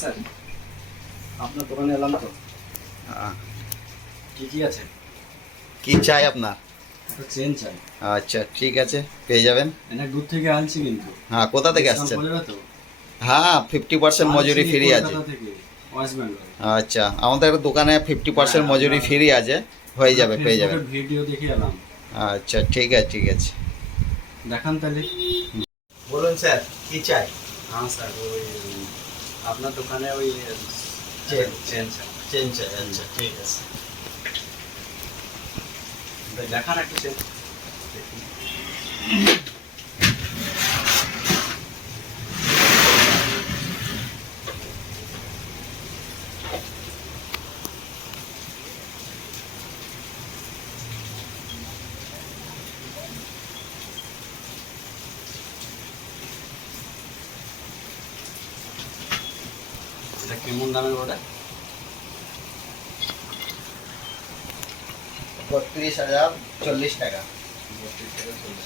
Sir, আপনার দোকানে এলাম তো। হ্যাঁ, কি আছে? কি চাই আপনার? একটা চেন চাই। আচ্ছা ঠিক আছে, পেয়ে যাবেন। অনেক দূর থেকে আনছি কিন্তু। হ্যাঁ, কোথা থেকে ডিসকাউন্ট আসছেন? করে দেবে তো? হ্যাঁ, 50% মজুরি আনছি ফ্রি আছে। কলকাতা থেকে, ওয়েস্ট বেঙ্গল। আচ্ছা, আমাদের দোকানে 50% মজুরি ফ্রি আছে, হয়ে যাবে, পেয়ে যাবেন। ভিডিও দেখে এলাম। আচ্ছা ঠিক আছে, ঠিক আছে। দেখান তাহলে। বলুন স্যার, কি চাই? হ্যাঁ স্যার, ওই আপনার দোকানে ওই চেন। চেন চাই। চেন চাই, আচ্ছা ঠিক আছে। দেখান একটা চেন। এটা কেমন দামের ওটা? 32,040 টাকা।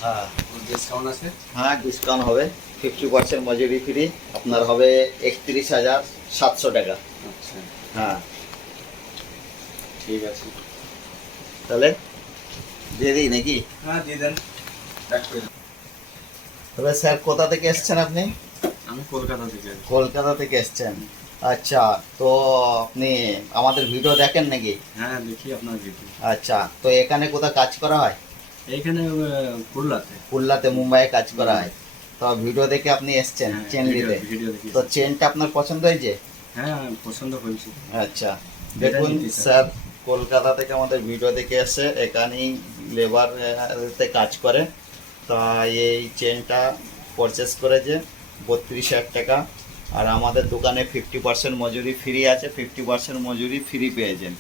হ্যাঁ ডিসকাউন্ট আছে? হ্যাঁ, ডিসকাউন্ট হবে। 50% মজুরি ফ্রি, আপনার হবে 31,700 টাকা। আচ্ছা হ্যাঁ, ঠিক আছে। তাহলে দিয়ে দিই নাকি? হ্যাঁ দিয়ে দেন, প্যাক করে দেন। তবে স্যার, কোথা থেকে এসছেন আপনি? আমি কলকাতা থেকে। কলকাতা থেকে এসছেন। আচ্ছা, তো আপনি আমাদের ভিডিও দেখেন নাকি? হ্যাঁ দেখি আপনার ভিডিও। আচ্ছা, তো এখানে কোথাও কাজ করা হয়? এইখানে পুরুলাতে। পুরলাতে, মুম্বাইয়ে কাজ করা হয়। তো ভিডিও দেখে আপনি এসছেন হ্যাঁ, চেন নিতে। ভিডিও দেখি। তো চেনটা আপনার পছন্দ হয়েছে? হ্যাঁ পছন্দ হয়েছে। আচ্ছা, দেখুন স্যার, কলকাতা থেকে আমাদের ভিডিও দেখে এসে এখানেই লেবারতে কাজ করে। তা এই চেনটা পারচেস করেছে 32,000 টাকা। আর আমাদের দোকানে 50% মজুরি ফ্রি আছে, 50% মজুরি ফ্রি পেয়েছেন।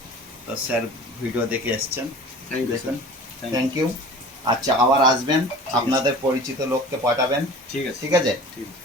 তো স্যার ভিডিও দেখে এসছেন, থ্যাংক ইউ দেখুন। স্যার। Thank you. আচ্ছা, আবার আসবেন, আপনাদের পরিচিত লোককে পাঠাবেন। ঠিক আছে, ঠিক আছে। ঠিক আছে।